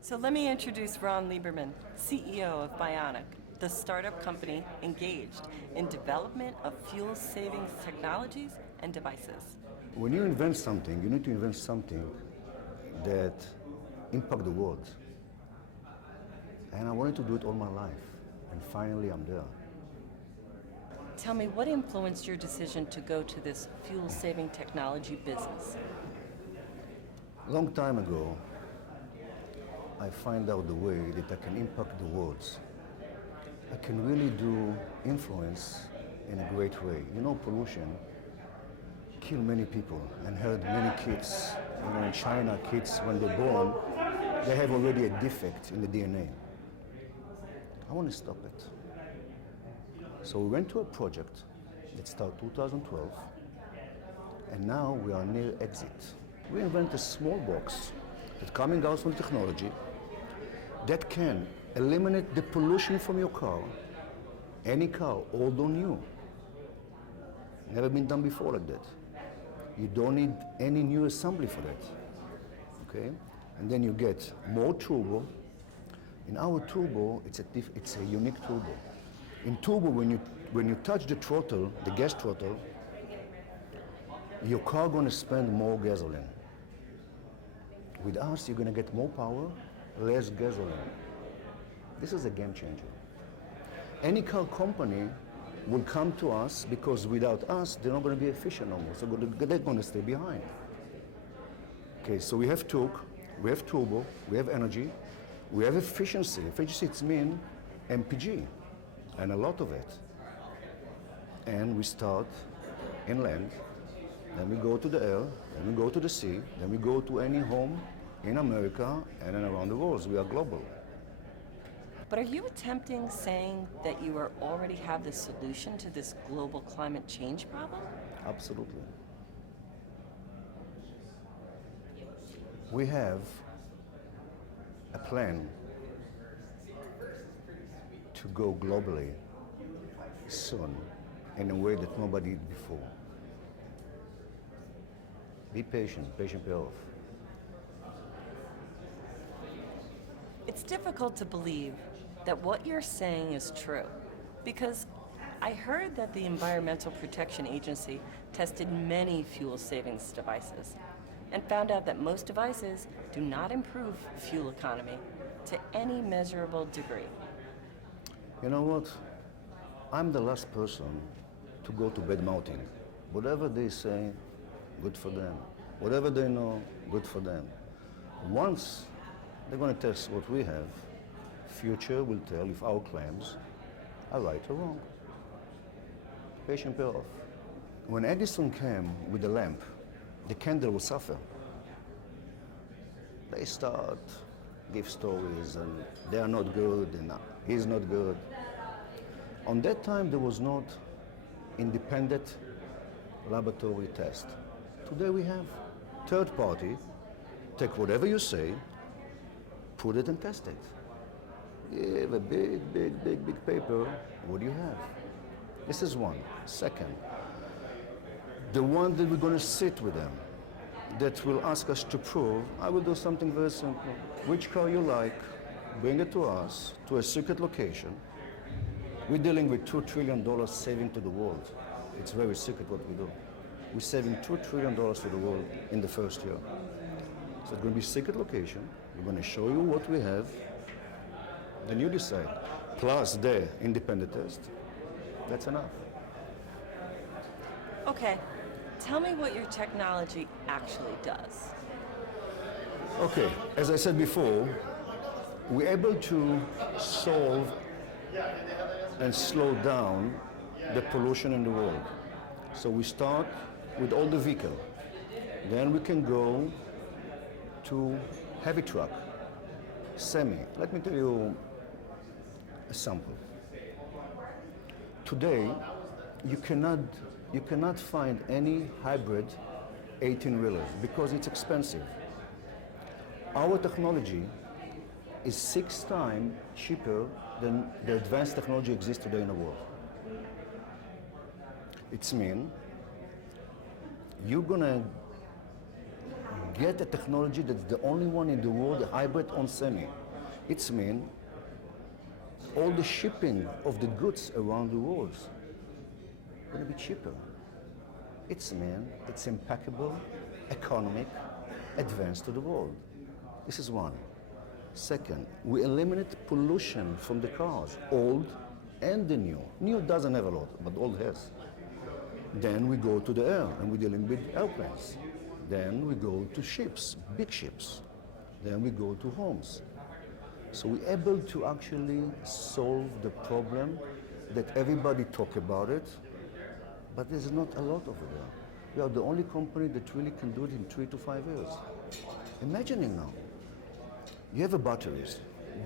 So let me introduce Ron Lieberman, CEO of Bionic, the startup company engaged in development of fuel-saving technologies and devices. When you invent something, you need to invent something that impact the world. And I wanted to do it all my life, and finally I'm there. Tell me, what influenced your decision to go to this fuel-saving technology business? Long time ago, I find out the way that I can impact the world. I can really do influence in a great way. You know, pollution kill many people and hurt many kids. You know, in China, kids, when they're born, they have already a defect in the DNA. I want to stop it. So we went to a project that started 2012, and now we are near exit. We invent a small box that coming out from technology that can eliminate the pollution from your car, any car, old or new. Never been done before like that. You don't need any new assembly for that, okay? And then you get more turbo. In our turbo, it's a unique turbo. In turbo, when you touch the throttle, the gas throttle, your car gonna spend more gasoline. With us, you're gonna get more power, less gasoline. This is a game changer. Any car company will come to us because without us, they're not gonna be efficient no more. So they're gonna stay behind. Okay, so we have torque, we have turbo, we have energy, we have efficiency. Efficiency, it's mean MPG, and a lot of it. And we start inland, then we go to the air, then we go to the sea, then we go to any home in America and then around the world. We are global. But are you attempting saying that you already have the solution to this global climate change problem? Absolutely. We have a plan to go globally soon in a way that nobody did before. Be patient, patient pay off. It's difficult to believe that what you're saying is true, because I heard that the Environmental Protection Agency tested many fuel savings devices and found out that most devices do not improve fuel economy to any measurable degree. You know what? I'm the last person to go to bed mouthing. Whatever they say, good for them. Whatever they know, good for them. Once they're going to test what we have, future will tell if our claims are right or wrong. Patient pay off. When Edison came with the lamp, the candle will suffer. They start give stories and they are not good and he's not good. On that time there was not independent laboratory test. Today we have third party, take whatever you say, put it and test it. You have a big paper, what do you have? This is one. Second, the one that we're going to sit with them, that will ask us to prove, I will do something very simple. Which car you like, bring it to us, to a secret location. We're dealing with $2 trillion saving to the world. It's very secret what we do. We're saving $2 trillion to the world in the first year. So it's going to be secret location. We're going to show you what we have. Then you decide. Plus the independent test. That's enough. Okay, tell me what your technology actually does. Okay, as I said before, we're able to solve and slow down the pollution in the world. So we start with all the vehicle. Then we can go to heavy truck, semi. Let me tell you a sample. Today, you cannot find any hybrid 18-wheelers because it's expensive. Our technology is 6 times cheaper than the advanced technology exists today in the world. It's mean you're gonna get a technology that's the only one in the world, a hybrid on semi. It's mean all the shipping of the goods around the world is going to be cheaper. It's mean it's impeccable, economic, advanced to the world. This is one. Second, we eliminate pollution from the cars, old and the new. New doesn't have a lot, but old has. Then we go to the air, and we're dealing with airplanes. Then we go to ships, big ships. Then we go to homes. So we're able to actually solve the problem that everybody talk about it, but there's not a lot over there. We are the only company that really can do it in 3 to 5 years. Imagining now, you have a batteries,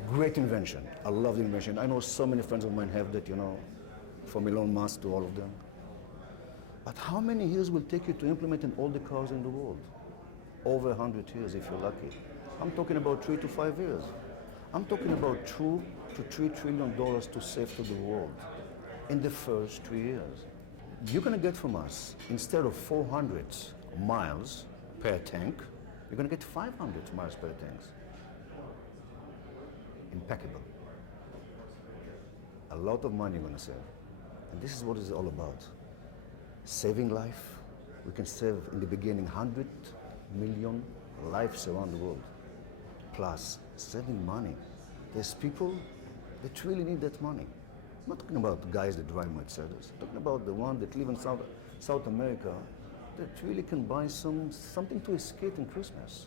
great invention. I love the invention. I know so many friends of mine have that, from Elon Musk to all of them. But how many years will it take you to implement in all the cars in the world? Over 100 years if you're lucky. I'm talking about 3 to 5 years. I'm talking about $2 to $3 trillion to save to the world in the first 3 years. You're going to get from us, instead of 400 miles per tank, you're going to get 500 miles per tank. Impeccable. A lot of money you're going to save. And this is what it's all about. Saving life. We can save, in the beginning, 100 million lives around the world. Plus, saving money. There's people that really need that money. I'm not talking about guys that drive Mercedes. I'm talking about the one that live in South America that really can buy something to escape in Christmas.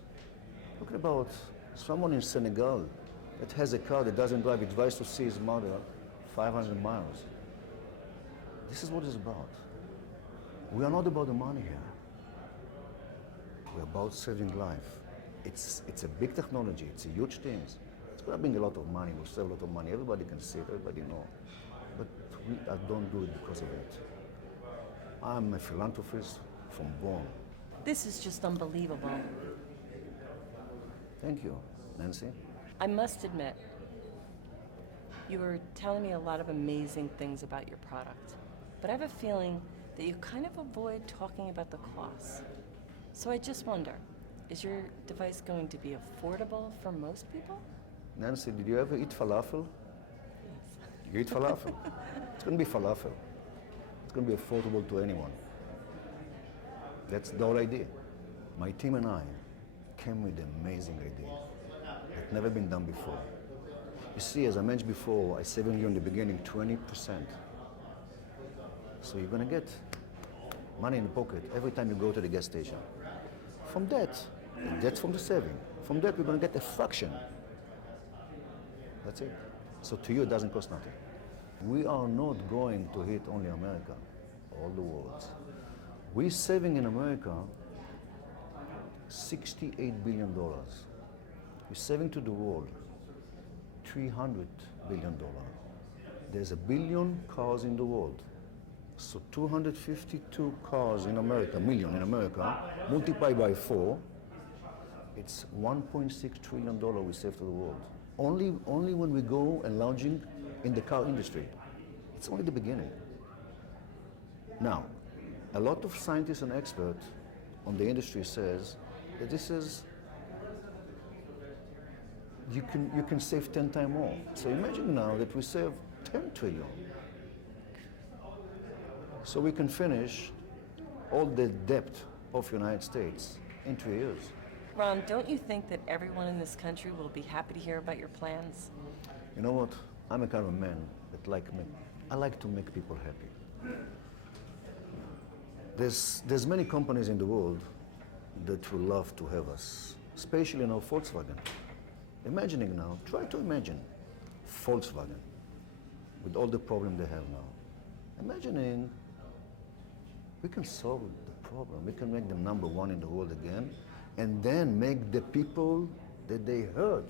I'm talking about someone in Senegal that has a car that doesn't drive, it drives to see his mother 500 miles. This is what it's about. We are not about the money here. We're about saving life. It's a big technology, it's a huge thing. It's going to bring a lot of money, we'll save a lot of money. Everybody can see it, everybody know. But I don't do it because of it. I'm a philanthropist from born. This is just unbelievable. Thank you, Nancy. I must admit, you were telling me a lot of amazing things about your product, but I have a feeling that you kind of avoid talking about the costs. So I just wonder, is your device going to be affordable for most people? Nancy, did you ever eat falafel? Yes. You eat falafel? It's going to be falafel. It's going to be affordable to anyone. That's the whole idea. My team and I came with an amazing idea that never been done before. You see, as I mentioned before, I saved you in the beginning 20%. So you're going to get money in the pocket every time you go to the gas station. From that's from the saving. From that, we're going to get a fraction. That's it. So to you, it doesn't cost nothing. We are not going to hit only America, all the world. We're saving in America $68 billion. We're saving to the world $300 billion. There's 1 billion cars in the world. So 252 cars in America, million in America, multiplied by 4, it's $1.6 trillion we save to the world. Only when we go and launching in the car industry. It's only the beginning. Now, a lot of scientists and experts on the industry says that this is, you can save 10 times more. So imagine now that we save 10 trillion. So we can finish all the debt of the United States in 3 years. Ron, don't you think that everyone in this country will be happy to hear about your plans? You know what? I'm a kind of man that I like to make people happy. There's many companies in the world that would love to have us, especially now Volkswagen. Imagining now, try to imagine Volkswagen with all the problem they have now. Imagining we can solve the problem. We can make them number one in the world again, and then make the people that they hurt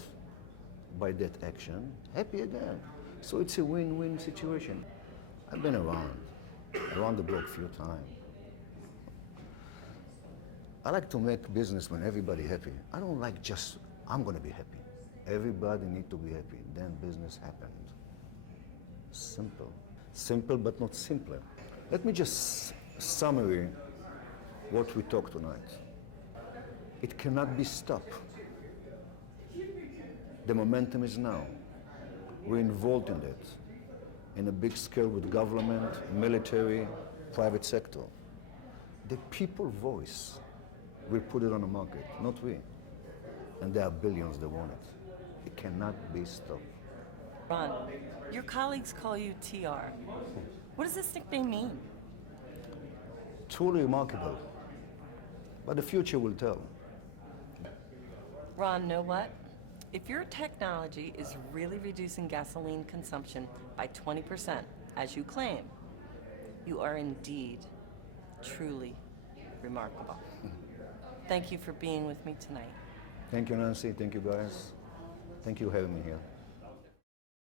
by that action happy again. So it's a win-win situation. I've been around the block a few times. I like to make business when everybody happy. I don't like just, I'm going to be happy. Everybody need to be happy. Then business happens. Simple. Simple, but not simpler. Let me just summary what we talked tonight. It cannot be stopped. The momentum is now. We're involved in it, in a big scale with government, military, private sector. The people voice will put it on the market, not we. And there are billions that want it. It cannot be stopped. Ron, your colleagues call you TR. What does this nickname mean? Truly remarkable. But the future will tell. Ron, know what? If your technology is really reducing gasoline consumption by 20%, as you claim, you are indeed truly remarkable. Thank you for being with me tonight. Thank you, Nancy. Thank you, guys. Thank you for having me here.